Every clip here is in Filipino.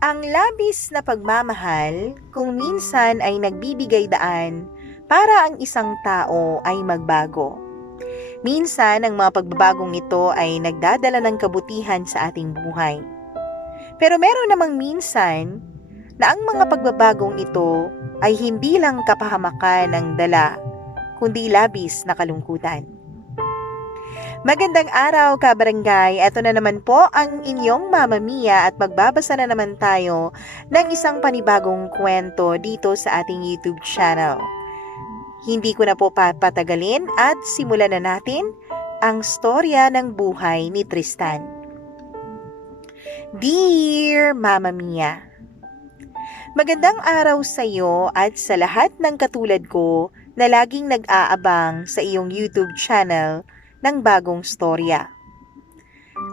Ang labis na pagmamahal kung minsan ay nagbibigay daan para ang isang tao ay magbago. Minsan ang mga pagbabagong ito ay nagdadala ng kabutihan sa ating buhay. Pero meron namang minsan na ang mga pagbabagong ito ay hindi lang kapahamakan ang dala, kundi labis na kalungkutan. Magandang araw, kabarangay. Ito na naman po ang inyong Mama Mia at magbabasa na naman tayo ng isang panibagong kwento dito sa ating YouTube channel. Hindi ko na po papatagalin at simulan na natin ang storya ng buhay ni Tristan. Dear Mama Mia, magandang araw sa iyo at sa lahat ng katulad ko na laging nag-aabang sa iyong YouTube channel ng bagong storya.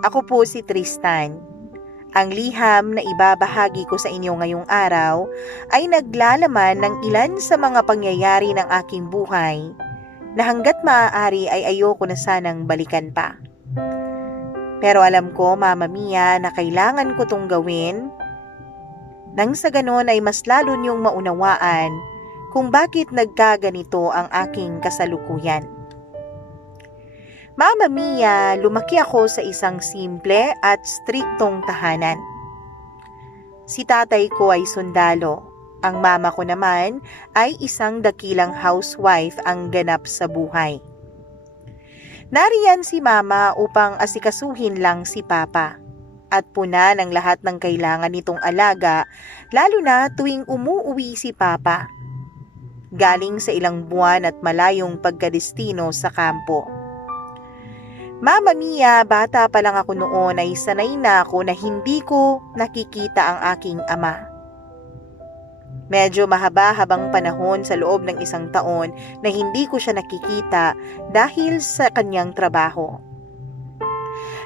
Ako po si Tristan. Ang liham na ibabahagi ko sa inyo ngayong araw ay naglalaman ng ilan sa mga pangyayari ng aking buhay na hanggat maaari ay ayoko na sanang balikan pa. Pero alam ko, Mama Mia, na kailangan ko tong gawin nang sa ganon ay mas lalo niyong maunawaan kung bakit nagkaganito ang aking kasalukuyan. Mama Mia, lumaki ako sa isang simple at striktong tahanan. Si tatay ko ay sundalo. Ang mama ko naman ay isang dakilang housewife ang ganap sa buhay. Nariyan si mama upang asikasuhin lang si papa at puna ng lahat ng kailangan nitong alaga, lalo na tuwing umuuwi si papa galing sa ilang buwan at malayong pagkadestino sa kampo. Mama Mia, bata pa lang ako noon ay sanay na ako na hindi ko nakikita ang aking ama. Medyo mahaba-habang panahon sa loob ng isang taon na hindi ko siya nakikita dahil sa kanyang trabaho.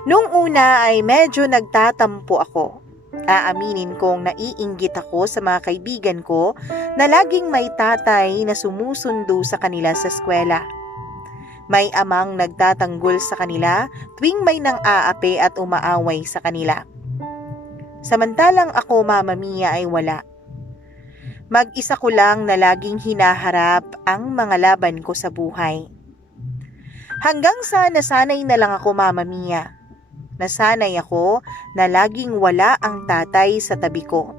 Noong una ay medyo nagtatampo ako. Aaminin kong naiinggit ako sa mga kaibigan ko na laging may tatay na sumusundo sa kanila sa eskwela. May amang nagtatanggol sa kanila tuwing may nang-aapi at umaaway sa kanila. Samantalang ako, Mama Mia, ay wala. Mag-isa ko lang na laging hinaharap ang mga laban ko sa buhay. Hanggang sa nasanay na lang ako, Mama Mia. Nasanay ako na laging wala ang tatay sa tabi ko.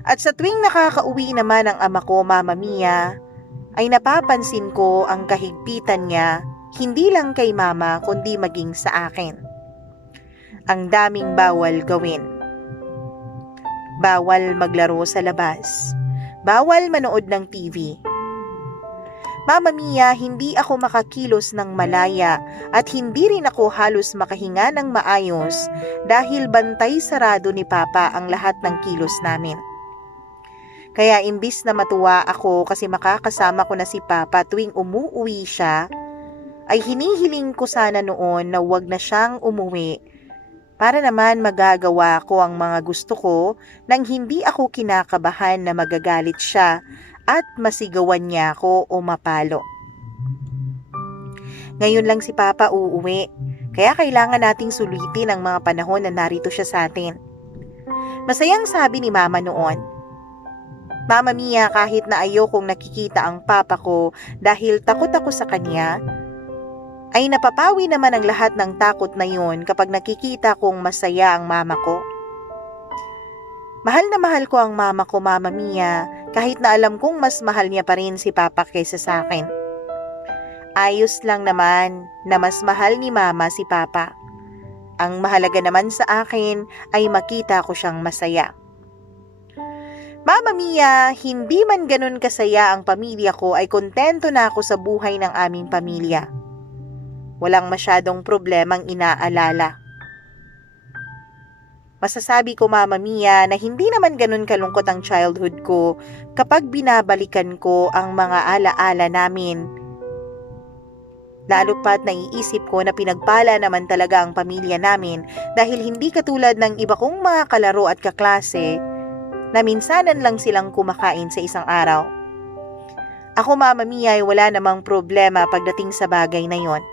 At sa tuwing nakakauwi naman ang ama ko, Mama Mia, ay napapansin ko ang kahigpitan niya hindi lang kay mama kundi maging sa akin. Ang daming bawal gawin. Bawal maglaro sa labas. Bawal manood ng TV. Mama Mia, hindi ako makakilos ng malaya at hindi rin ako halos makahinga ng maayos dahil bantay sarado ni Papa ang lahat ng kilos namin. Kaya imbis na matuwa ako kasi makakasama ko na si Papa tuwing umuuwi siya, ay hinihiling ko sana noon na huwag na siyang umuwi para naman magagawa ko ang mga gusto ko nang hindi ako kinakabahan na magagalit siya at masigawan niya ako o mapalo. Ngayon lang si Papa uuwi, kaya kailangan nating sulitin ang mga panahon na narito siya sa atin. Masayang sabi ni Mama noon, Mama Mia, kahit na ayokong nakikita ang papa ko dahil takot ako sa kanya, ay napapawi naman ang lahat ng takot na yun kapag nakikita kong masaya ang mama ko. Mahal na mahal ko ang mama ko, Mama Mia, kahit na alam kong mas mahal niya pa rin si papa kaysa sa akin. Ayos lang naman na mas mahal ni mama si papa. Ang mahalaga naman sa akin ay makita ko siyang masaya. Mama Mia, hindi man ganun kasaya ang pamilya ko ay kontento na ako sa buhay ng aming pamilya. Walang masyadong problemang inaalala. Masasabi ko, Mama Mia, na hindi naman ganun kalungkot ang childhood ko kapag binabalikan ko ang mga alaala namin. Lalo pa't naiisip ko na pinagpala naman talaga ang pamilya namin dahil hindi katulad ng iba kong mga kalaro at kaklase na minsanan lang silang kumakain sa isang araw. Ako, Mama Mia, ay wala namang problema pagdating sa bagay na yon.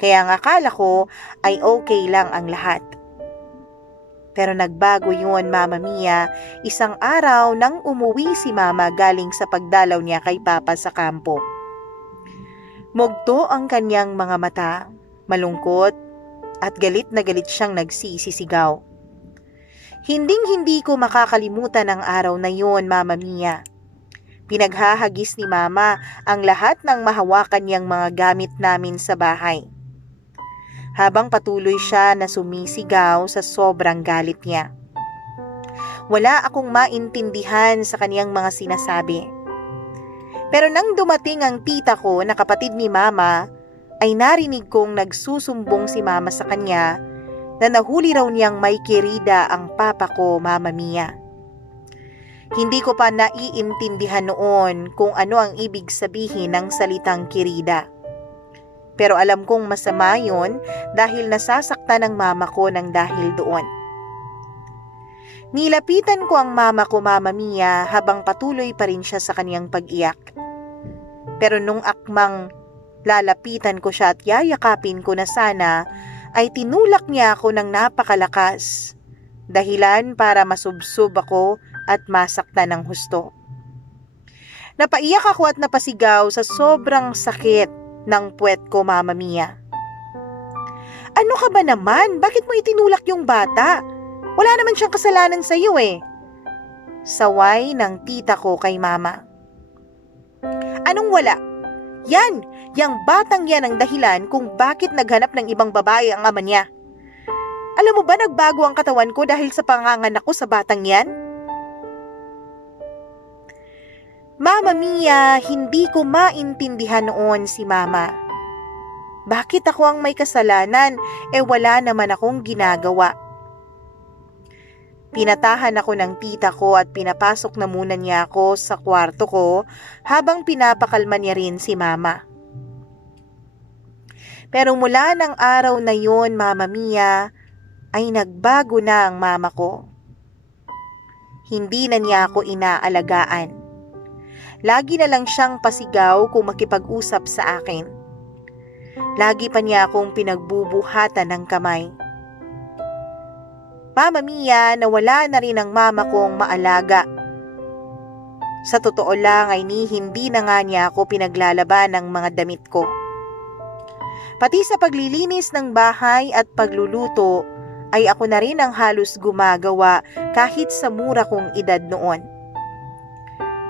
Kaya ang akala ko ay okay lang ang lahat. Pero nagbago yun, Mama Mia, isang araw nang umuwi si Mama galing sa pagdalaw niya kay Papa sa kampo. Mugto ang kanyang mga mata, malungkot at galit na galit siyang nagsisisigaw. Hinding-hindi ko makakalimutan ang araw na yun, Mama Mia. Pinaghahagis ni Mama ang lahat ng mahawakan niyang mga gamit namin sa bahay. Habang patuloy siya na sumisigaw sa sobrang galit niya. Wala akong maintindihan sa kaniyang mga sinasabi. Pero nang dumating ang tita ko na kapatid ni Mama, ay narinig kong nagsusumbong si Mama sa kanya na nahuli raw niyang may kirida ang papa ko, Mama Mia. Hindi ko pa naiintindihan noon kung ano ang ibig sabihin ng salitang kirida. Pero alam kong masama yun dahil nasasaktan ang mama ko ng dahil doon. Nilapitan ko ang mama ko, Mama Mia, habang patuloy pa rin siya sa kaniyang pag-iyak. Pero nung akmang lalapitan ko siya at yayakapin ko na sana, ay tinulak niya ako ng napakalakas. Dahilan para masubsob ako at masaktan ng husto. Napaiyak ako at napasigaw sa sobrang sakit ng puwet ko, Mama Mia. Ano ka ba naman? Bakit mo itinulak yung bata? Wala naman siyang kasalanan sa iyo eh. Saway ng tita ko kay Mama. Anong wala? Yan! Yang batang yan ang dahilan kung bakit naghanap ng ibang babae ang ama niya. Alam mo ba nagbago ang katawan ko dahil sa panganganak ko sa batang yan? Mama Mia, hindi ko maintindihan noon si Mama. Bakit ako ang may kasalanan? Wala naman akong ginagawa. Pinatahan ako ng tita ko at pinapasok na muna niya ako sa kwarto ko habang pinapakalma niya rin si Mama. Pero mula ng araw na yun, Mama Mia, ay nagbago na ang mama ko. Hindi na niya ako inaalagaan. Lagi na lang siyang pasigaw kung makipag-usap sa akin. Lagi pa niya akong pinagbubuhatan ng kamay. Mama Mia, nawala na rin ang mama kong maalaga. Sa totoo lang ay hindi na nga niya ako pinaglalaban ng mga damit ko. Pati sa paglilinis ng bahay at pagluluto ay ako na rin ang halos gumagawa kahit sa mura kong edad noon.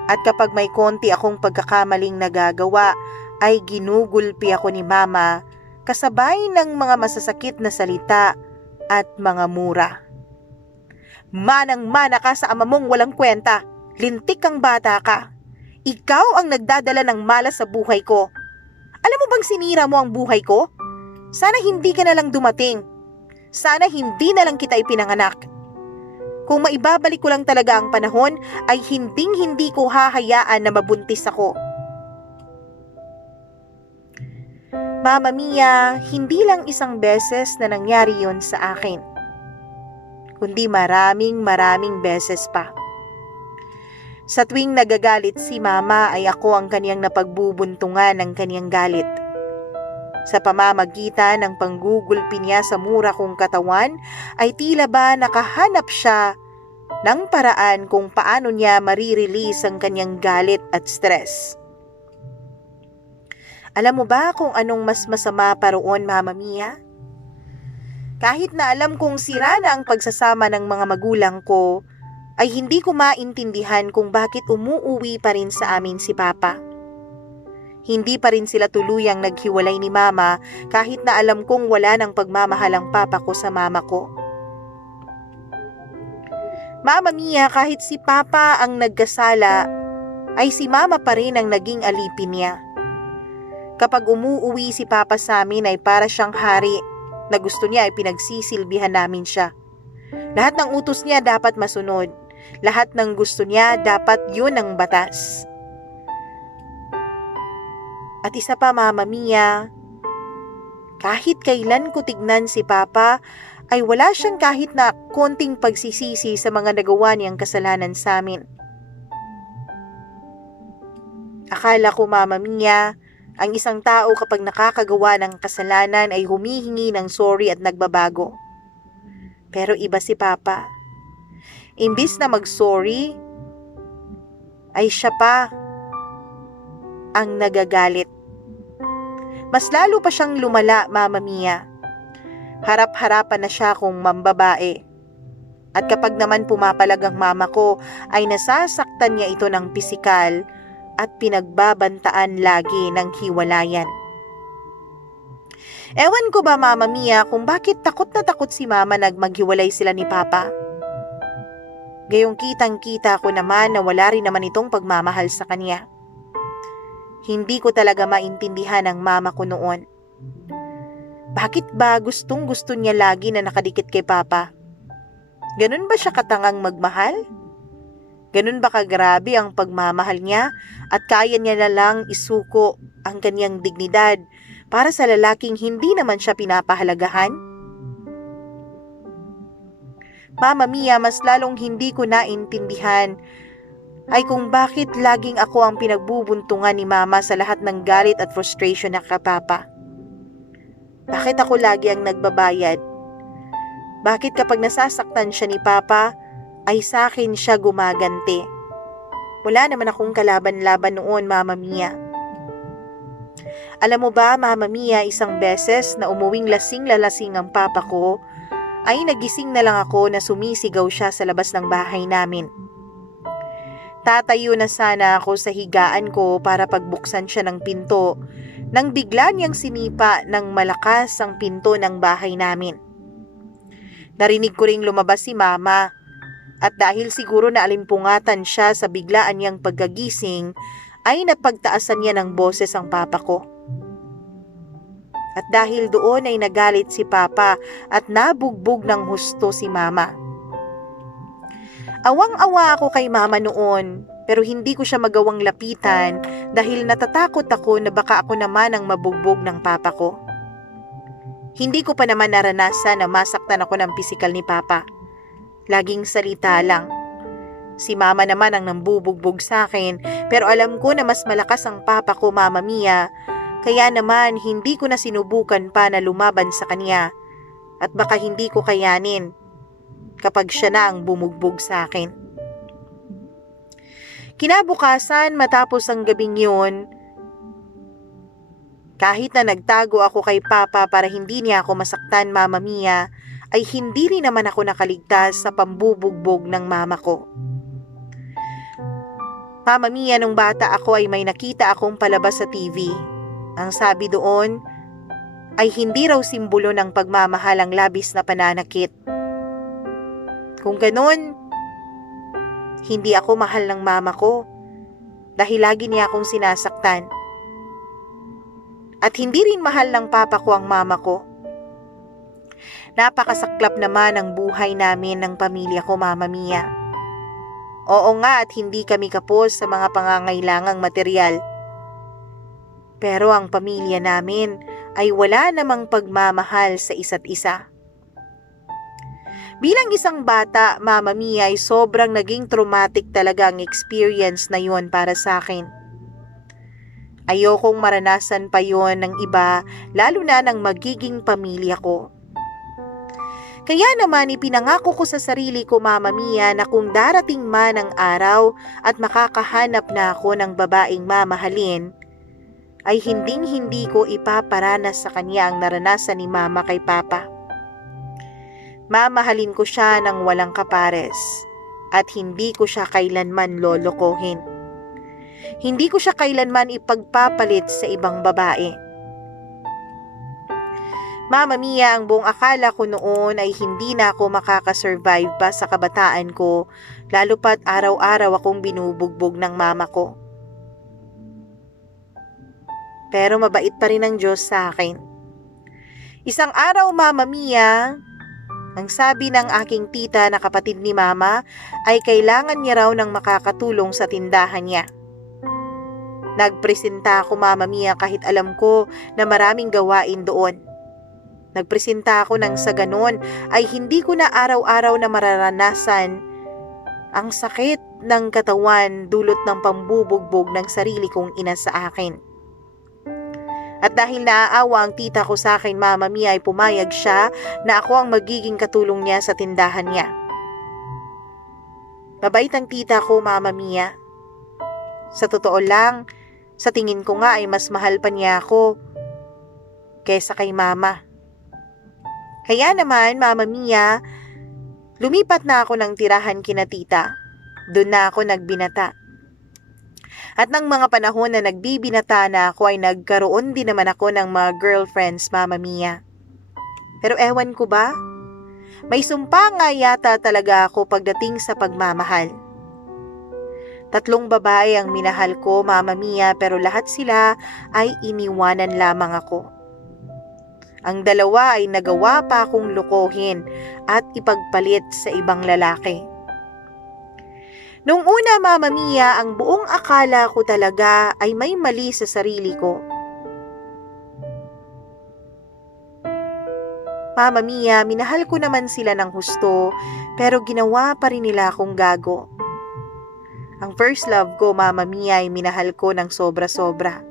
At kapag may konti akong pagkakamaling nagagawa, ay ginugulpi ako ni Mama kasabay ng mga masasakit na salita at mga mura. Manang-mana ka sa ama mong walang kwenta. Lintik kang bata ka. Ikaw ang nagdadala ng malas sa buhay ko. Alam mo bang sinira mo ang buhay ko? Sana hindi ka na lang dumating. Sana hindi na lang kita ipinanganak. Kung maibabalik ko lang talaga ang panahon, ay hinding-hindi ko hahayaan na mabuntis ako. Mama Mia, hindi lang isang beses na nangyari yun sa akin, kundi maraming beses pa. Sa tuwing nagagalit si Mama ay ako ang kaniyang napagbubuntungan ng kaniyang galit. Sa pamamagitan ng panggugulpi niya sa mura kong katawan ay tila ba nakahanap siya ng paraan kung paano niya marirelease ang kanyang galit at stress. Alam mo ba kung anong mas masama pa roon, Mama Mia? Kahit na alam kong sira na ang pagsasama ng mga magulang ko, ay hindi ko maintindihan kung bakit umuuwi pa rin sa amin si Papa. Hindi pa rin sila tuluyang naghiwalay ni Mama kahit na alam kong wala ng pagmamahal ang Papa ko sa Mama ko. Mama Mia, kahit si Papa ang nagkasala, ay si Mama pa rin ang naging alipin niya. Kapag umuuwi si Papa sa amin ay para siyang hari na gusto niya ay pinagsisilbihan namin siya. Lahat ng utos niya dapat masunod. Lahat ng gusto niya dapat yun ang batas. At isa pa, Mama Mia, kahit kailan ko tignan si Papa, ay wala siyang kahit na konting pagsisisi sa mga nagawa niyang kasalanan sa amin. Akala ko, Mama Mia, ang isang tao kapag nakakagawa ng kasalanan ay humihingi ng sorry at nagbabago. Pero iba si Papa. Imbis na mag-sorry, ay siya pa ang nagagalit. Mas lalo pa siyang lumala, Mama Mia. Harap-harapan na siya kung mambabae. At kapag naman pumapalag ang mama ko, ay nasasaktan niya ito ng pisikal at pinagbabantaan lagi ng hiwalayan. Ewan ko ba, Mama Mia, kung bakit takot na takot si Mama maghiwalay sila ni Papa. Gayong kitang-kita ko naman na wala rin naman itong pagmamahal sa kanya. Hindi ko talaga maintindihan ang mama ko noon. Bakit ba gustong-gusto niya lagi na nakadikit kay Papa? Ganun ba siya katangang magmahal? Ganun ba kagrabe ang pagmamahal niya at kaya niya na lang isuko ang kanyang dignidad para sa lalaking hindi naman siya pinapahalagahan? Mama Mia, mas lalong hindi ko naintindihan ay kung bakit laging ako ang pinagbubuntungan ni Mama sa lahat ng galit at frustration na kay Papa. Bakit ako lagi ang nagbabayad? Bakit kapag nasasaktan siya ni Papa, ay sa akin siya gumaganti? Wala naman akong kalaban-laban noon, Mama Mia. Alam mo ba, Mama Mia, isang beses na umuwing lasing-lalasing ang Papa ko, ay nagising na lang ako na sumisigaw siya sa labas ng bahay namin. Tatayo na sana ako sa higaan ko para pagbuksan siya ng pinto nang bigla niyang sinipa ng malakas ang pinto ng bahay namin. Narinig ko ring lumabas si Mama at dahil siguro na alimpungatan siya sa biglaan niyang pagkagising ay napagtaasan niya ng boses ang Papa ko. At dahil doon ay nagalit si Papa at nabugbog ng husto si Mama. Awang-awa ako kay Mama noon pero hindi ko siya magawang lapitan dahil natatakot ako na baka ako naman ang mabugbog ng Papa ko. Hindi ko pa naman naranasan na masaktan ako ng pisikal ni Papa. Laging salita lang. Si Mama naman ang nambubugbog sa akin pero alam ko na mas malakas ang Papa ko, Mama Mia. Kaya naman hindi ko na sinubukan pa na lumaban sa kanya at baka hindi ko kayanin kapag siya na ang bumugbog sa akin. Kinabukasan matapos ang gabing yun, kahit na nagtago ako kay Papa para hindi niya ako masaktan, Mama Mia, ay hindi rin naman ako nakaligtas sa pambubugbog ng mama ko. Mama Mia, nung bata ako ay may nakita akong palabas sa TV. Ang sabi doon ay hindi raw simbolo ng pagmamahal ang labis na pananakit. Kung ganun, hindi ako mahal ng mama ko dahil lagi niya akong sinasaktan. At hindi rin mahal ng Papa ko ang mama ko. Napakasaklap naman ang buhay namin ng pamilya ko, Mama Mia. Oo nga at hindi kami kapos sa mga pangangailangang material. Pero ang pamilya namin ay wala namang pagmamahal sa isa't isa. Bilang isang bata, Mama Mia, ay sobrang naging traumatic talaga ang experience na yun para sa akin. Ayokong maranasan pa yon ng iba, lalo na ng magiging pamilya ko. Kaya naman ipinangako ko sa sarili ko, Mama Mia, na kung darating man ang araw at makakahanap na ako ng babaeng mamahalin, ay hinding-hindi ko ipaparanas sa kanya ang naranasan ni Mama kay Papa. Mamahalin ko siya ng walang kapares at hindi ko siya kailanman lolokohin. Hindi ko siya kailanman ipagpapalit sa ibang babae. Mama Mia, ang buong akala ko noon ay hindi na ako makakasurvive pa sa kabataan ko, lalo pat araw-araw akong binubugbog ng mama ko. Pero mabait pa rin ang Diyos sa akin. Isang araw, Mama Mia, ang sabi ng aking tita na kapatid ni Mama ay kailangan niya raw ng makakatulong sa tindahan niya. Nagpresenta ako, Mama Mia, kahit alam ko na maraming gawain doon. Nagpresenta ako nang sa ganon ay hindi ko na araw-araw na mararanasan ang sakit ng katawan dulot ng pambubugbog ng sarili kong ina sa akin. At dahil naaawa ang tita ko sa akin, Mama Mia, ay pumayag siya na ako ang magiging katulong niya sa tindahan niya. Mabait ang tita ko, Mama Mia. Sa totoo lang, sa tingin ko nga ay mas mahal pa niya ako kaysa kay Mama. Kaya naman, Mama Mia, lumipat na ako ng tirahan kina tita. Doon na ako nagbinata. At ng mga panahon na nagbibinata na ako ay nagkaroon din naman ako ng mga girlfriends, Mama Mia. Pero ewan ko ba? May sumpa nga yata talaga ako pagdating sa pagmamahal. 3 babae ang minahal ko, Mama Mia, pero lahat sila ay iniwanan lamang ako. Ang 2 ay nagawa pa akong lukohin at ipagpalit sa ibang lalaki. Nung una, Mama Mia, ang buong akala ko talaga ay may mali sa sarili ko. Mama Mia, minahal ko naman sila ng husto, pero ginawa pa rin nila akong gago. Ang first love ko, Mama Mia, ay minahal ko ng sobra-sobra.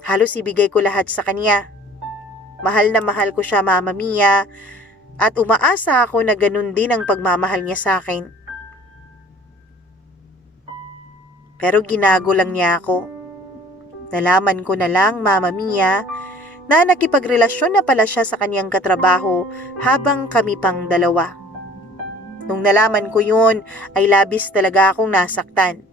Halos ibigay ko lahat sa kanya. Mahal na mahal ko siya, Mama Mia, at umaasa ako na ganun din ang pagmamahal niya sa akin. Pero ginago lang niya ako. Nalaman ko na lang, Mama Mia, na nakipagrelasyon na pala siya sa kanyang katrabaho habang kami pang 2. Nung nalaman ko yun, ay labis talaga akong nasaktan.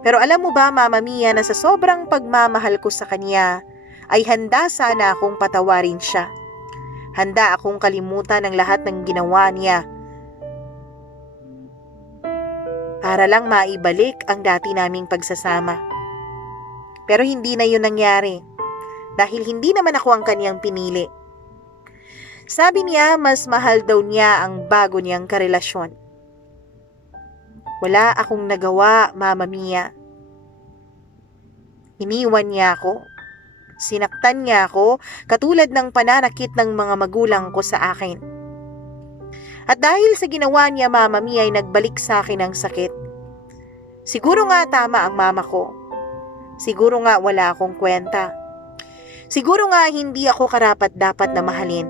Pero alam mo ba, Mama Mia, na sa sobrang pagmamahal ko sa kanya, ay handa sana akong patawarin siya. Handa akong kalimutan ang lahat ng ginawa niya para lang maibalik ang dati naming pagsasama. Pero hindi na yun nangyari dahil hindi naman ako ang kaniyang pinili. Sabi niya mas mahal daw niya ang bago niyang karelasyon. Wala akong nagawa, Mama Mia. Iniwan niya ako. Sinaktan niya ako katulad ng pananakit ng mga magulang ko sa akin. At dahil sa ginawa niya, Mama Mia, ay nagbalik sa akin ang sakit. Siguro nga tama ang mama ko. Siguro nga wala akong kwenta. Siguro nga hindi ako karapat-dapat na mahalin.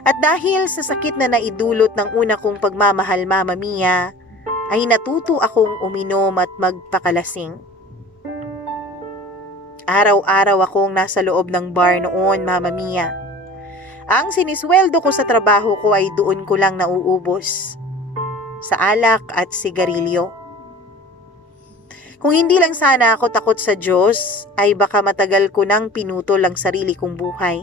At dahil sa sakit na naidulot ng una kong pagmamahal, Mama Mia, ay natuto akong uminom at magpakalasing. Araw-araw akong nasa loob ng bar noon, Mama Mia. Ang sinisweldo ko sa trabaho ko ay doon ko lang nauubos. Sa alak at sigarilyo. Kung hindi lang sana ako takot sa Diyos, ay baka matagal ko nang pinutol ang sarili kong buhay.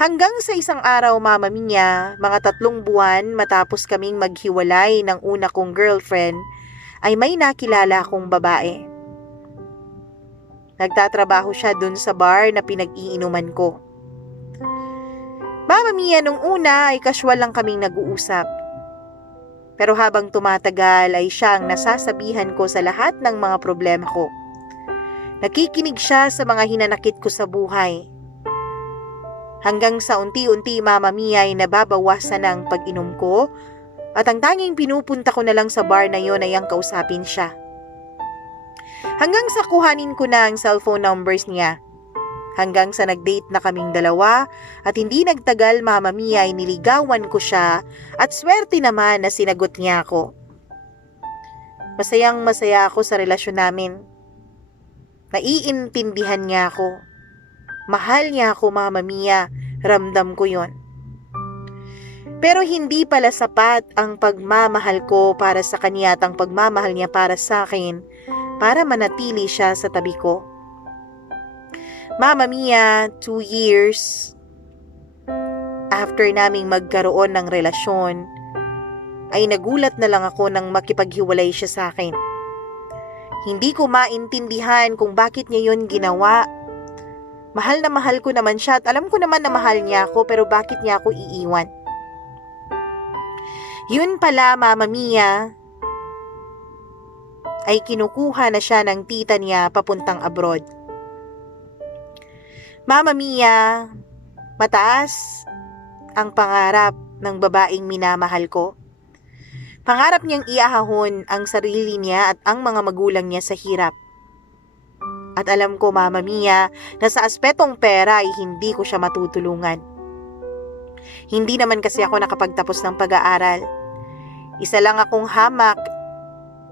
Hanggang sa isang araw, Mama Mia, mga 3 buwan matapos kaming maghiwalay ng una kong girlfriend, ay may nakilala akong babae. Nagtatrabaho siya dun sa bar na pinag-iinuman ko. Mama Mia, nung una ay casual lang kaming nag-uusap. Pero habang tumatagal ay siya ang nasasabihan ko sa lahat ng mga problema ko. Nakikinig siya sa mga hinanakit ko sa buhay. Hanggang sa unti-unti, Mama Mia, ay nababawasan ang pag-inom ko at ang tanging pinupunta ko na lang sa bar na yon ay ang kausapin siya. Hanggang sa kuhanin ko na ang cellphone numbers niya. Hanggang sa nag-date na kaming 2 at hindi nagtagal, Mama Mia, ay niligawan ko siya at swerte naman na sinagot niya ako. Masayang masaya ako sa relasyon namin. Naiintindihan niya ako. Mahal niya ako, Mama Mia, ramdam ko yon. Pero hindi pala sapat ang pagmamahal ko para sa kanya at ang pagmamahal niya para sa akin para manatili siya sa tabi ko. Mama Mia, 2 years after naming magkaroon ng relasyon, ay nagulat na lang ako nang makipaghiwalay siya sa akin. Hindi ko maintindihan kung bakit niya yun ginawa. Mahal na mahal ko naman siya at alam ko naman na mahal niya ako, pero bakit niya ako iiwan? Yun pala, Mama Mia, ay kinukuha na siya ng tita niya papuntang abroad. Mama Mia, mataas ang pangarap ng babaeng minamahal ko. Pangarap niyang iahahon ang sarili niya at ang mga magulang niya sa hirap. At alam ko, Mama Mia, na sa aspetong pera ay hindi ko siya matutulungan. Hindi naman kasi ako nakapagtapos ng pag-aaral. Isa lang akong hamak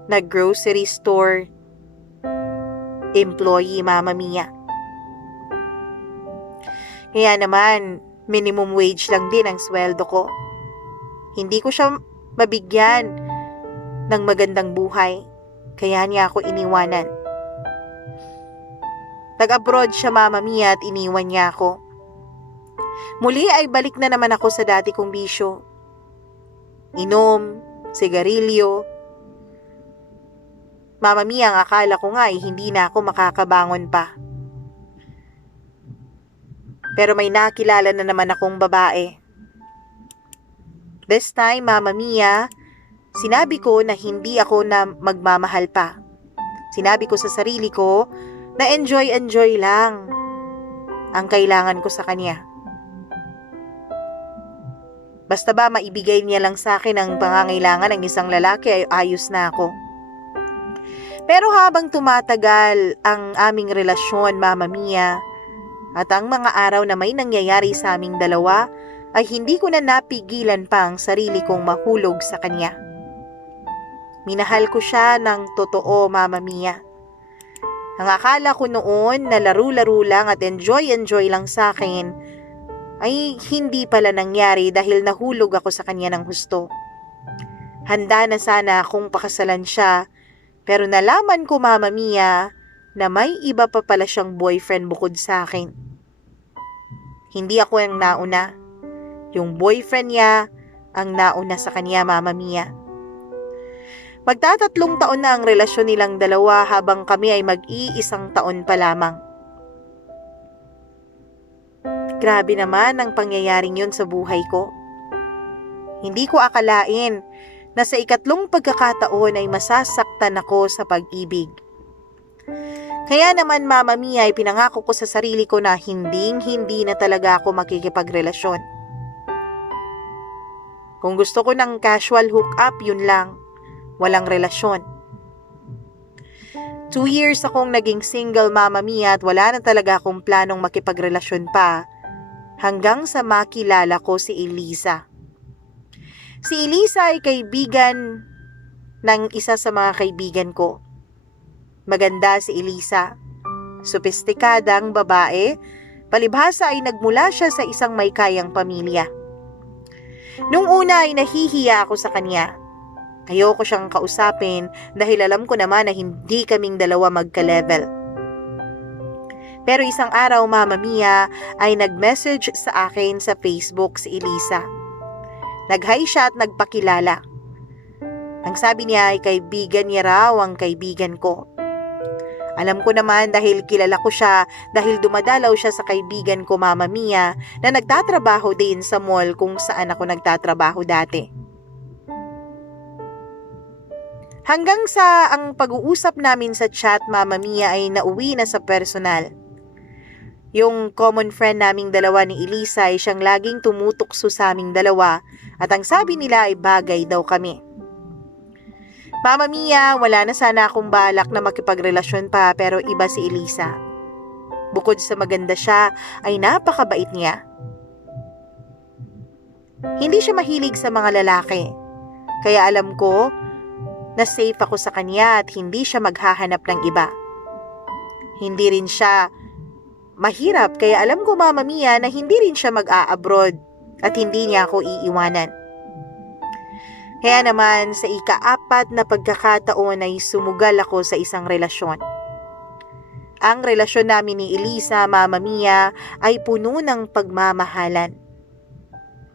na grocery store employee, Mama Mia. Kaya naman, minimum wage lang din ang sweldo ko. Hindi ko siya mabigyan ng magandang buhay. Kaya niya ako iniwanan. Nag-abroad siya, Mama Mia, at iniwan niya ako. Muli ay balik na naman ako sa dati kong bisyo. Inom, sigarilyo. Mama Mia, ang akala ko nga ay hindi na ako makakabangon pa. Pero may nakilala na naman akong babae. This time, Mama Mia, sinabi ko na hindi ako na magmamahal pa. Sinabi ko sa sarili ko na enjoy lang ang kailangan ko sa kanya. Basta ba maibigay niya lang sa akin ang pangangailangan ng isang lalaki ay ayos na ako. Pero habang tumatagal ang aming relasyon, Mama Mia, at ang mga araw na may nangyayari sa aming dalawa, ay hindi ko na napigilan pa ang sarili kong mahulog sa kanya. Minahal ko siya ng totoo, Mama Mia. Ang akala ko noon na laro-laro lang at enjoy lang sa akin, ay hindi pala nangyari dahil nahulog ako sa kanya ng husto. Handa na sana akong pakasalan siya, pero nalaman ko, Mama Mia, na may iba pa pala siyang boyfriend bukod sa akin. Hindi ako ang nauna. Yung boyfriend niya ang nauna sa kanya, Mama Mia. Magtatatlong taon na ang relasyon nilang dalawa habang kami ay mag-iisang taon pa lamang. Grabe naman ang pangyayaring yun sa buhay ko. Hindi ko akalain na sa ikatlong pagkakataon ay masasaktan ako sa pag-ibig. Kaya naman, Mama Mia, ay pinangako ko sa sarili ko na hindi na talaga ako makikipagrelasyon. Kung gusto ko ng casual hookup, yun lang. Walang relasyon. 2 years akong naging single, Mama Mia, at wala na talaga akong planong makipagrelasyon pa hanggang sa makilala ko si Elisa. Si Elisa ay kaibigan ng isa sa mga kaibigan ko. Maganda si Elisa. Sopistikadang babae, palibhasa ay nagmula siya sa isang may kayang pamilya. Nung una ay nahihiya ako sa kanya. Ayoko siyang kausapin dahil alam ko naman na hindi kaming dalawa magka-level. Pero isang araw, Mama Mia, ay nag-message sa akin sa Facebook si Elisa. Nag-hi siya at nagpakilala. Ang sabi niya ay kaibigan niya raw ang kaibigan ko. Alam ko naman dahil kilala ko siya dahil dumadalaw siya sa kaibigan ko, Mama Mia, na nagtatrabaho din sa mall kung saan ako nagtatrabaho dati. Hanggang sa ang pag-uusap namin sa chat, Mama Mia, ay nauwi na sa personal. Yung common friend naming dalawa ni Elisa ay siyang laging tumutukso sa aming dalawa at ang sabi nila ay bagay daw kami. Mama Mia, wala na sana akong balak na makipagrelasyon pa pero iba si Elisa. Bukod sa maganda siya, ay napakabait niya. Hindi siya mahilig sa mga lalaki. Kaya alam ko na safe ako sa kanya at hindi siya maghahanap ng iba. Hindi rin siya mahirap kaya alam ko, Mama Mia, na hindi rin siya mag-a-abroad at hindi niya ako iiwanan. Kaya naman sa ika-4 na pagkakataon ay sumugal ako sa isang relasyon. Ang relasyon namin ni Elisa, Mama Mia, ay puno ng pagmamahalan.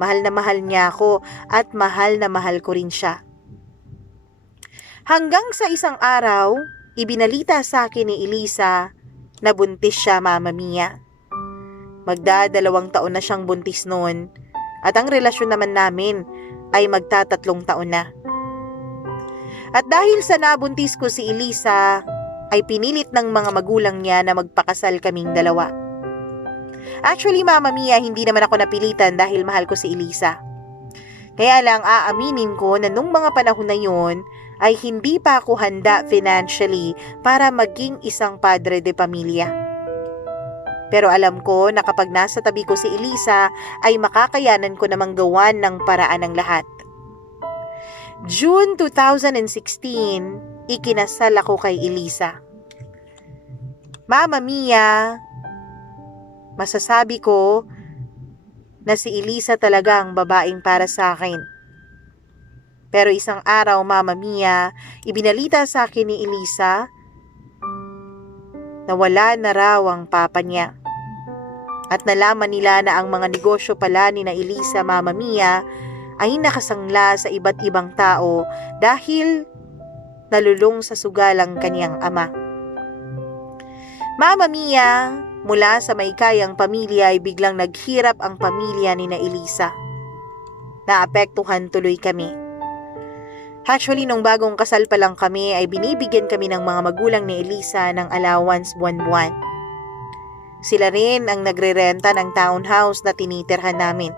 Mahal na mahal niya ako at mahal na mahal ko rin siya. Hanggang sa isang araw, ibinalita sa akin ni Elisa na buntis siya, Mama Mia. Magda-2 taon na siyang buntis noon at ang relasyon naman namin ay magta-3 taon na. At dahil sa nabuntis ko si Elisa, ay pinilit ng mga magulang niya na magpakasal kaming dalawa. Actually, Mama Mia, hindi naman ako napilitan dahil mahal ko si Elisa. Kaya lang aaminin ko na nung mga panahon na yun ay hindi pa ako handa financially para maging isang padre de pamilya. Pero alam ko na kapag nasa tabi ko si Elisa ay makakayanan ko namang gawan ng paraan ng lahat. June 2016, ikinasal ako kay Elisa. Mama Mia, masasabi ko na si Elisa talaga ang babaeng para sa akin. Pero isang araw, Mama Mia, ibinalita sa akin ni Elisa na wala na raw ang papa niya. At nalaman nila na ang mga negosyo pala ni na Elisa, Mama Mia, ay nakasangla sa iba't ibang tao dahil nalulong sa sugal ang kanyang ama. Mama Mia, mula sa maikayang pamilya ay biglang naghirap ang pamilya ni na Elisa. Naapektuhan tuloy kami. Actually, nung bagong kasal pa lang kami ay binibigyan kami ng mga magulang ni Elisa ng allowance buwan-buwan. Sila rin ang nagrerenta ng townhouse na tinitirhan namin.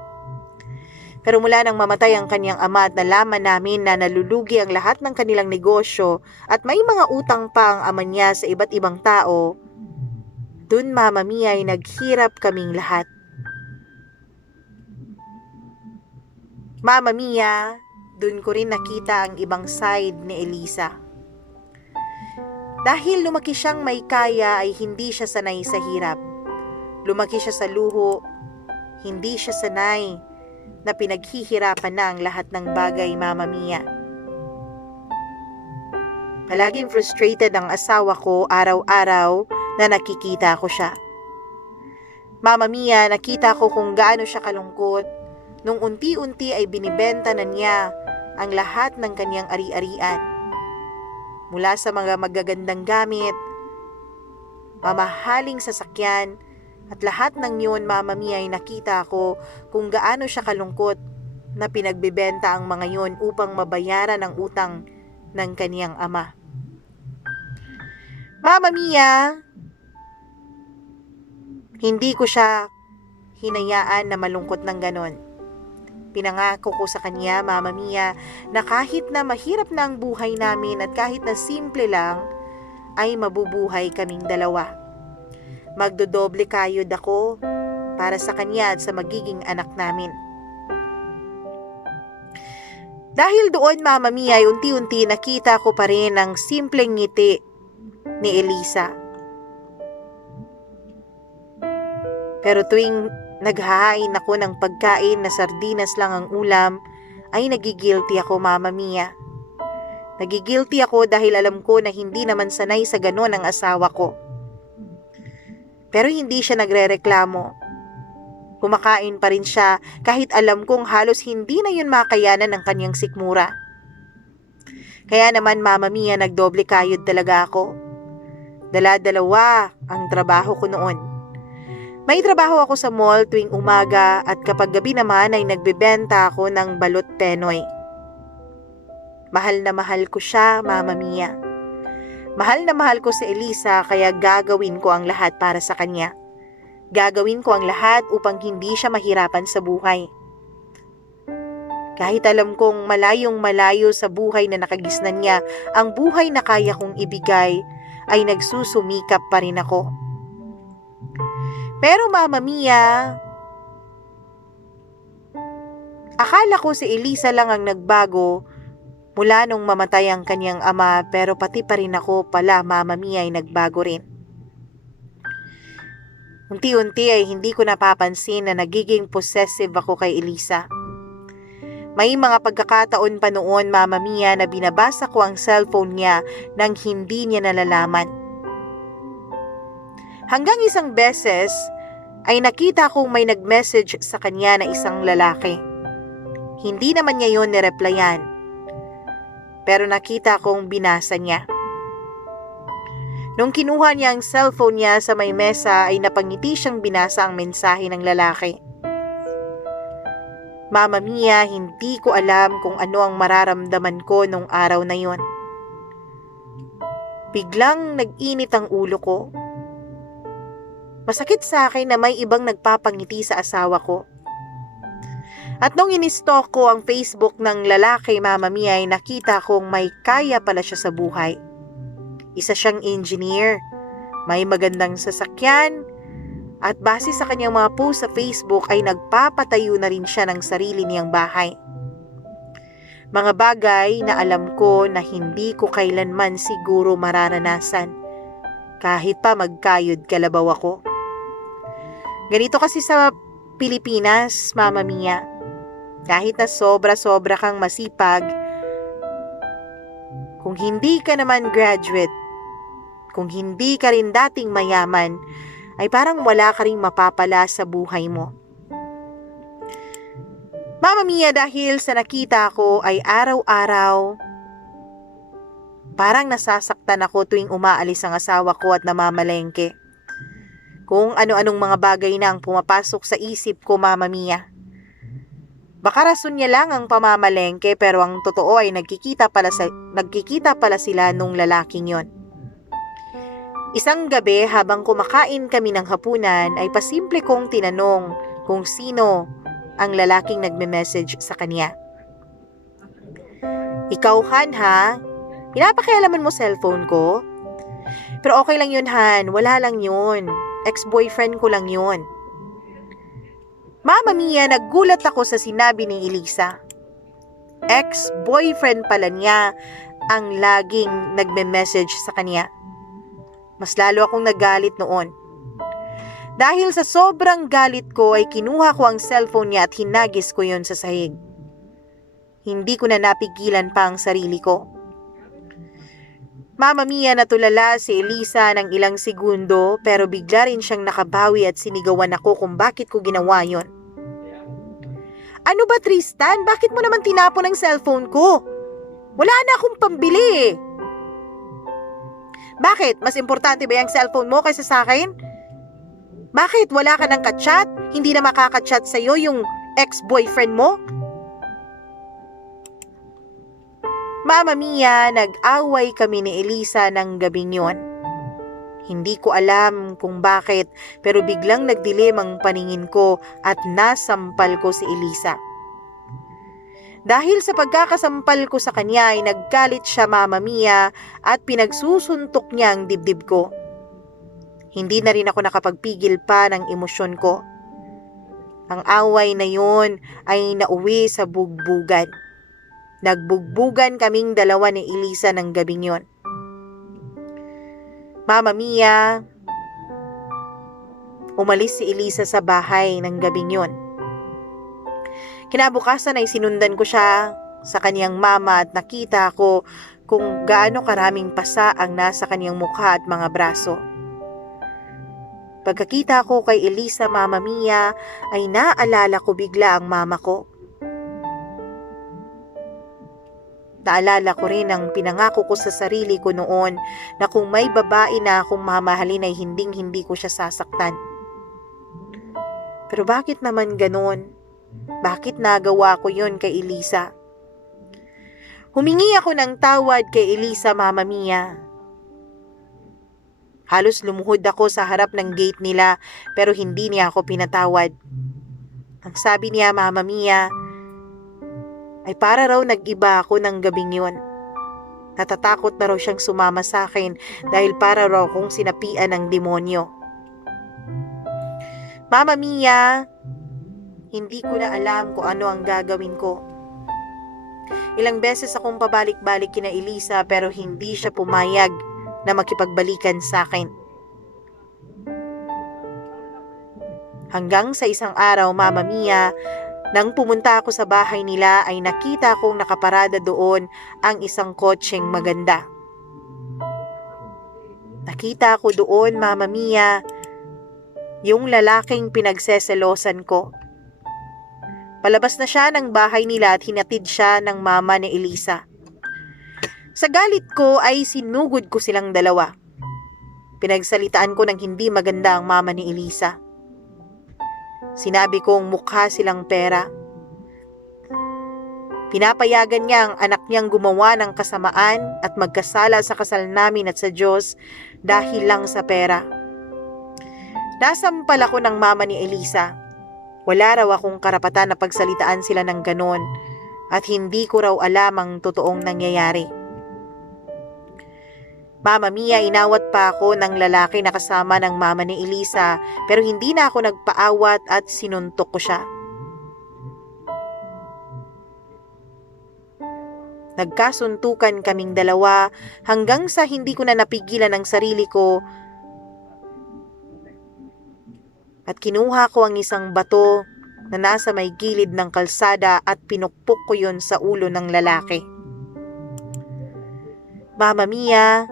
Pero mula nang mamatay ang kanyang ama at nalaman namin na nalulugi ang lahat ng kanilang negosyo at may mga utang pa ang ama niya sa iba't ibang tao, dun Mama Mia ay naghirap kaming lahat. Mama Mia, dun ko rin nakita ang ibang side ni Elisa. Dahil lumaki siyang may kaya ay hindi siya sanay sa hirap. Lumaki siya sa luho, hindi siya sanay na pinaghihirapan na ang lahat ng bagay, Mama Mia. Palaging frustrated ang asawa ko araw-araw na nakikita ko siya. Mama Mia, nakita ko kung gaano siya kalungkot nung unti-unti ay binibenta na niya ang lahat ng kanyang ari-arian. Mula sa mga magagandang gamit, mamahaling sasakyan, at lahat ng yun, Mama Mia, ay nakita ko kung gaano siya kalungkot na pinagbibenta ang mga yun upang mabayaran ang utang ng kaniyang ama. Mama Mia, hindi ko siya hinayaan na malungkot ng ganon. Pinangako ko sa kanya, Mama Mia, na kahit na mahirap na ang buhay namin at kahit na simple lang, ay mabubuhay kaming dalawa. Magdodoble kayod ako para sa kanya at sa magiging anak namin. Dahil doon, Mama Mia, ay unti-unti nakita ko pa rin ang simpleng ngiti ni Elisa. Pero tuwing naghahain ako ng pagkain na sardinas lang ang ulam, ay nagigilty ako, Mama Mia. Nagigilty ako dahil alam ko na hindi naman sanay sa ganon ang asawa ko. Pero hindi siya nagrereklamo. Kumakain pa rin siya kahit alam kong halos hindi na yun makayanan ng kanyang sikmura. Kaya naman, Mama Mia, nagdoble kayod talaga ako. Dala-dalawa ang trabaho ko noon. May trabaho ako sa mall tuwing umaga at kapag gabi naman ay nagbebenta ako ng balot penoy. Mahal na mahal ko siya, Mama Mia. Mahal na mahal ko si Elisa kaya gagawin ko ang lahat para sa kanya. Gagawin ko ang lahat upang hindi siya mahirapan sa buhay. Kahit alam kong malayong malayo sa buhay na nakagisnan niya, ang buhay na kaya kong ibigay, ay nagsusumikap pa rin ako. Pero Mama Mia, akala ko si Elisa lang ang nagbago mula nung mamatay ang kanyang ama, pero pati pa rin ako pala, Mama Mia, ay nagbago rin. Unti-unti ay hindi ko napapansin na nagiging possessive ako kay Elisa. May mga pagkakataon pa noon, Mama Mia, na binabasa ko ang cellphone niya nang hindi niya nalalaman. Hanggang isang beses ay nakita kong may nag-message sa kanya na isang lalaki. Hindi naman niya yun nireplyan. Pero nakita kong binasa niya. Nung kinuha niya ang cellphone niya sa may mesa ay napangiti siyang binasa ang mensahe ng lalaki. Mama Mia, hindi ko alam kung ano ang mararamdaman ko nung araw na yon. Biglang nag-init ang ulo ko. Masakit sa akin na may ibang nagpapangiti sa asawa ko. At nung in-stalk ko ang Facebook ng lalaki, Mama Mia, ay nakita kong may kaya pala siya sa buhay. Isa siyang engineer, may magandang sasakyan, at base sa kanyang mga post sa Facebook ay nagpapatayo na rin siya ng sarili niyang bahay. Mga bagay na alam ko na hindi ko kailanman siguro mararanasan kahit pa magkayod kalabaw ako. Ganito kasi sa Pilipinas, Mama Mia. Kahit na sobra-sobra kang masipag, kung hindi ka naman graduate, kung hindi ka rin dating mayaman, ay parang wala ka rin mapapala sa buhay mo. Mama Mia, dahil sa nakita ko ay araw-araw, parang nasasaktan ako tuwing umaalis ang asawa ko at namamalengke. Kung ano-anong mga bagay na ang pumapasok sa isip ko, Mama Mia. Baka rason niya lang ang pamamalengke, pero ang totoo ay nagkikita pala sila nung lalaking yon. Isang gabi habang kumakain kami ng hapunan ay pasimple kong tinanong kung sino ang lalaking nagme-message sa kanya. Ikaw, Han, ha? Pinapakialaman mo cellphone ko? Pero okay lang yun, Han. Wala lang yun. Ex-boyfriend ko lang yun. Mama Mia, naggulat ako sa sinabi ni Elisa. Ex-boyfriend pala niya ang laging nagme-message sa kanya. Mas lalo akong nagalit noon. Dahil sa sobrang galit ko ay kinuha ko ang cellphone niya at hinagis ko yon sa sahig. Hindi ko na napigilan pa ang sarili ko. Mama Mia, natulala si Elisa ng ilang segundo pero bigla rin siyang nakabawi at sinigawan ako kung bakit ko ginawa yon. Ano ba, Tristan? Bakit mo naman tinapon ang cellphone ko? Wala na akong pambili eh. Bakit? Mas importante ba yung cellphone mo kaysa sa akin? Bakit? Wala ka ng ka-chat? Hindi na makaka-chat sa'yo yung ex-boyfriend mo? Mama Mia, nag-away kami ni Elisa ng gabing yon. Hindi ko alam kung bakit, pero biglang nagdilim ang paningin ko at nasampal ko si Elisa. Dahil sa pagkakasampal ko sa kanya ay naggalit siya, Mama Mia, at pinagsusuntok niya ang dibdib ko. Hindi na rin ako nakapagpigil pa ng emosyon ko. Ang away na yon ay nauwi sa bugbugan. Nagbugbugan kaming dalawa ni Elisa ng gabing yon. Mama Mia, umalis si Elisa sa bahay ng gabing yon. Kinabukasan ay sinundan ko siya sa kanyang mama at nakita ko kung gaano karaming pasa ang nasa kanyang mukha at mga braso. Pagkakita ko kay Elisa, Mama Mia, ay naalala ko bigla ang mama ko. Naalala ko rin ang pinangako ko sa sarili ko noon na kung may babae na akong mamahalin ay hinding-hindi ko siya sasaktan. Pero bakit naman ganon? Bakit nagawa ko yun kay Elisa? Humingi ako ng tawad kay Elisa, Mama Mia. Halos lumuhod ako sa harap ng gate nila pero hindi niya ako pinatawad. Ang sabi niya, Mama Mia, ay para raw nag-iba ako ng gabing yun. Natatakot na raw siyang sumama sa akin dahil para raw akong sinapian ng demonyo. Mama Mia, hindi ko na alam kung ano ang gagawin ko. Ilang beses akong pabalik-balik kina Elisa pero hindi siya pumayag na makipagbalikan sa akin. Hanggang sa isang araw, Mama Mia, nang pumunta ako sa bahay nila ay nakita kong nakaparada doon ang isang kotseng maganda. Nakita ko doon, Mama Mia, yung lalaking pinagseselosan ko. Palabas na siya ng bahay nila at hinatid siya ng mama ni Elisa. Sa galit ko ay sinugod ko silang dalawa. Pinagsalitaan ko ng hindi maganda ang mama ni Elisa. Sinabi kong mukha silang pera. Pinapayagan niya ang anak niyang gumawa ng kasamaan at magkasala sa kasal namin at sa Diyos dahil lang sa pera. Nasampal ako ng mama ni Elisa. Wala raw akong karapatan na pagsalitaan sila ng ganon at hindi ko raw alam ang totoong nangyayari. Mama Mia, inawat pa ako ng lalaki na kasama ng mama ni Elisa pero hindi na ako nagpaawat at sinuntok ko siya. Nagkasuntukan kaming dalawa hanggang sa hindi ko na napigilan ang sarili ko at kinuha ko ang isang bato na nasa may gilid ng kalsada at pinukpok ko yun sa ulo ng lalaki. Mama Mia,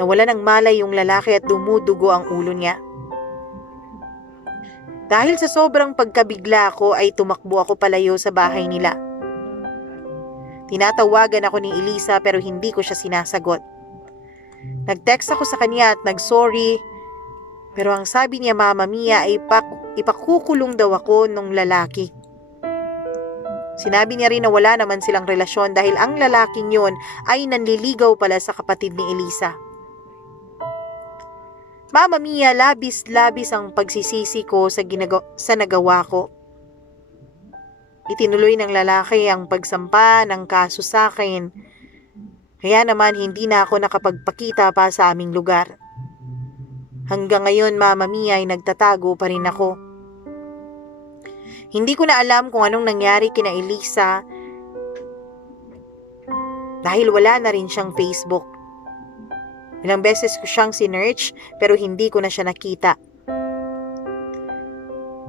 nawala ng malay yung lalaki at dumudugo ang ulo niya. Dahil sa sobrang pagkabigla ko ay tumakbo ako palayo sa bahay nila. Tinatawagan ako ni Elisa pero hindi ko siya sinasagot. Nag-text ako sa kanya at nag-sorry pero ang sabi niya, Mama Mia, ay ipakukulong daw ako nung lalaki. Sinabi niya rin na wala naman silang relasyon dahil ang lalaking yun ay nanliligaw pala sa kapatid ni Elisa. Mama Mia, labis-labis ang pagsisisi ko sa nagawa ko. Itinuloy ng lalaki ang pagsampa ng kaso sa akin. Kaya naman hindi na ako nakapagpakita pa sa aming lugar. Hanggang ngayon, Mama Mia, ay nagtatago pa rin ako. Hindi ko na alam kung anong nangyari kina Elisa dahil wala na rin siyang Facebook. Ilang beses ko siyang sinearch pero hindi ko na siya nakita.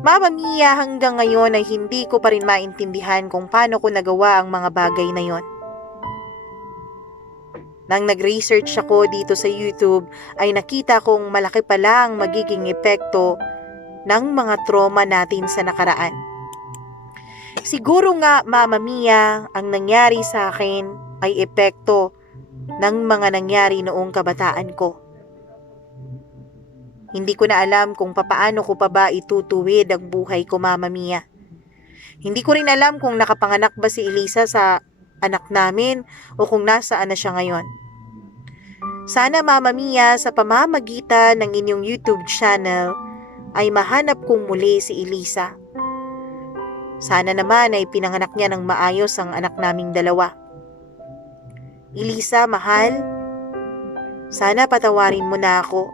Mama Mia, hanggang ngayon ay hindi ko pa rin maintindihan kung paano ko nagawa ang mga bagay na yon. Nang nag-research ako dito sa YouTube ay nakita kong malaki pala ang magiging epekto ng mga trauma natin sa nakaraan. Siguro nga, Mama Mia, ang nangyari sa akin ay epekto ng mga nangyari noong kabataan ko. Hindi ko na alam kung papaano ko pa ba itutuwid ang buhay ko, Mama Mia. Hindi ko rin alam kung nakapanganak ba si Elisa sa anak namin o kung nasaan na siya ngayon. Sana, Mama Mia, sa pamamagitan ng inyong YouTube channel ay mahanap kong muli si Elisa. Sana naman ay pinanganak niya ng maayos ang anak naming dalawa. Elisa, mahal, sana patawarin mo na ako.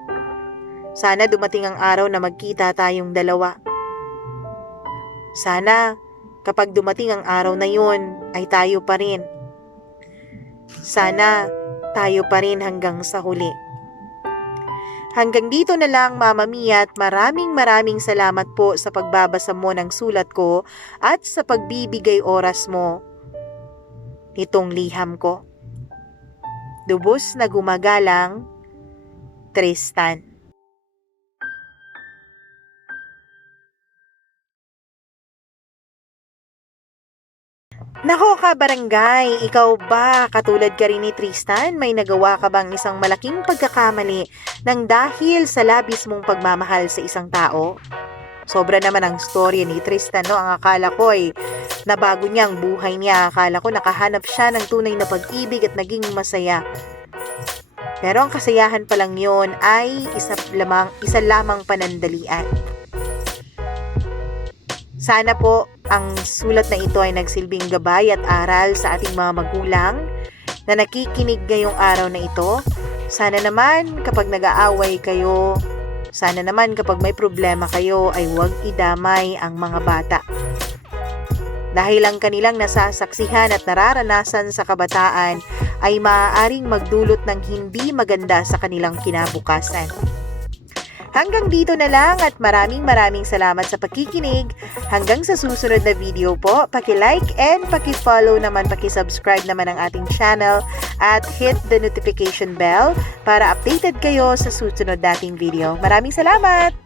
Sana dumating ang araw na magkita tayong dalawa. Sana kapag dumating ang araw na yun ay tayo pa rin. Sana tayo pa rin hanggang sa huli. Hanggang dito na lang, Mama Mia, at maraming salamat po sa pagbabasa mo ng sulat ko at sa pagbibigay oras mo nitong liham ko. Lubos na gumagalang, Tristan. Nako ka barangay, ikaw ba katulad ka rin ni Tristan? May nagawa ka bang isang malaking pagkakamali nang dahil sa labis mong pagmamahal sa isang tao? Sobra naman ang storya ni Tristan, no? Ang akala ko ay nabago niya ang buhay niya. Akala ko nakahanap siya ng tunay na pag-ibig at naging masaya. Pero ang kasayahan pa lang yun ay isa lamang panandalian. Sana po ang sulat na ito ay nagsilbing gabay at aral sa ating mga magulang na nakikinig ngayong araw na ito. Sana naman kapag nag-aaway kayo, sana naman kapag may problema kayo ay huwag idamay ang mga bata. Dahil ang kanilang nasasaksihan at nararanasan sa kabataan ay maaaring magdulot ng hindi maganda sa kanilang kinabukasan. Hanggang dito na lang at maraming salamat sa pakikinig. Hanggang sa susunod na video po, paki-like and paki-follow naman, paki-subscribe naman ang ating channel at hit the notification bell para updated kayo sa susunod nating video. Maraming salamat!